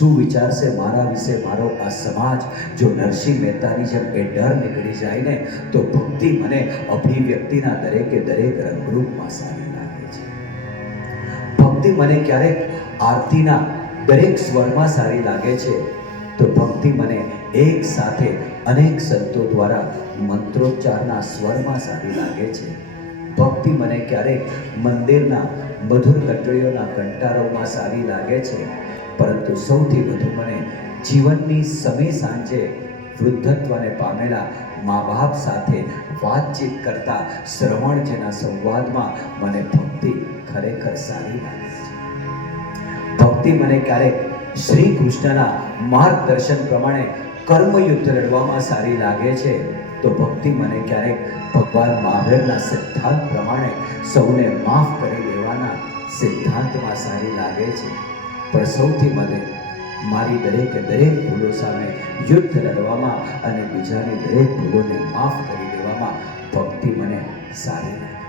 શું વિચારશે મારા વિશે મારો આ સમાજ? જો નરસિંહ મહેતાની જેમ એ ડર નીકળી જાય ને, તો ભક્તિ મને અભિવ્યક્તિના દરેકે દરેક રંગરૂપમાં સારી લાગે છે. ભક્તિ મને ક્યારેક આરતીના દરેક સ્વરમાં સારી લાગે છે, તો ભક્તિ મને એક સાથે અનેક સંતો દ્વારા મંત્રોચ્ચારના સ્વરમાં સારી લાગે છે. ભક્તિ મને ક્યારેક મંદિરના મધુર ઘંટડીઓના કંટારોમાં સારી લાગે છે, પરંતુ સૌથી વધુ મને જીવનની સમય સાંજે વૃદ્ધત્વને પામેલા મા બાપ સાથે વાતચીત કરતા શ્રવણ જેના સંવાદમાં મને ભક્તિ ખરેખર સારી લાગે છે. ભક્તિ મને ક્યારેક શ્રી કૃષ્ણના માર્ગદર્શન પ્રમાણે કર્મયુદ્ધ લડવામાં સારી લાગે છે, તો ભક્તિ મને ક્યારેક ભગવાન મહાવીરના સિદ્ધાંત પ્રમાણે સૌને માફ કરી દેવાના સિદ્ધાંતમાં સારી લાગે છે. પણ સૌથી મને મારી દરેકે દરેક ભૂલો સામે યુદ્ધ લડવામાં અને બીજાની દરેક ભૂલોને માફ કરી દેવામાં ભક્તિ મને સારી લાગે.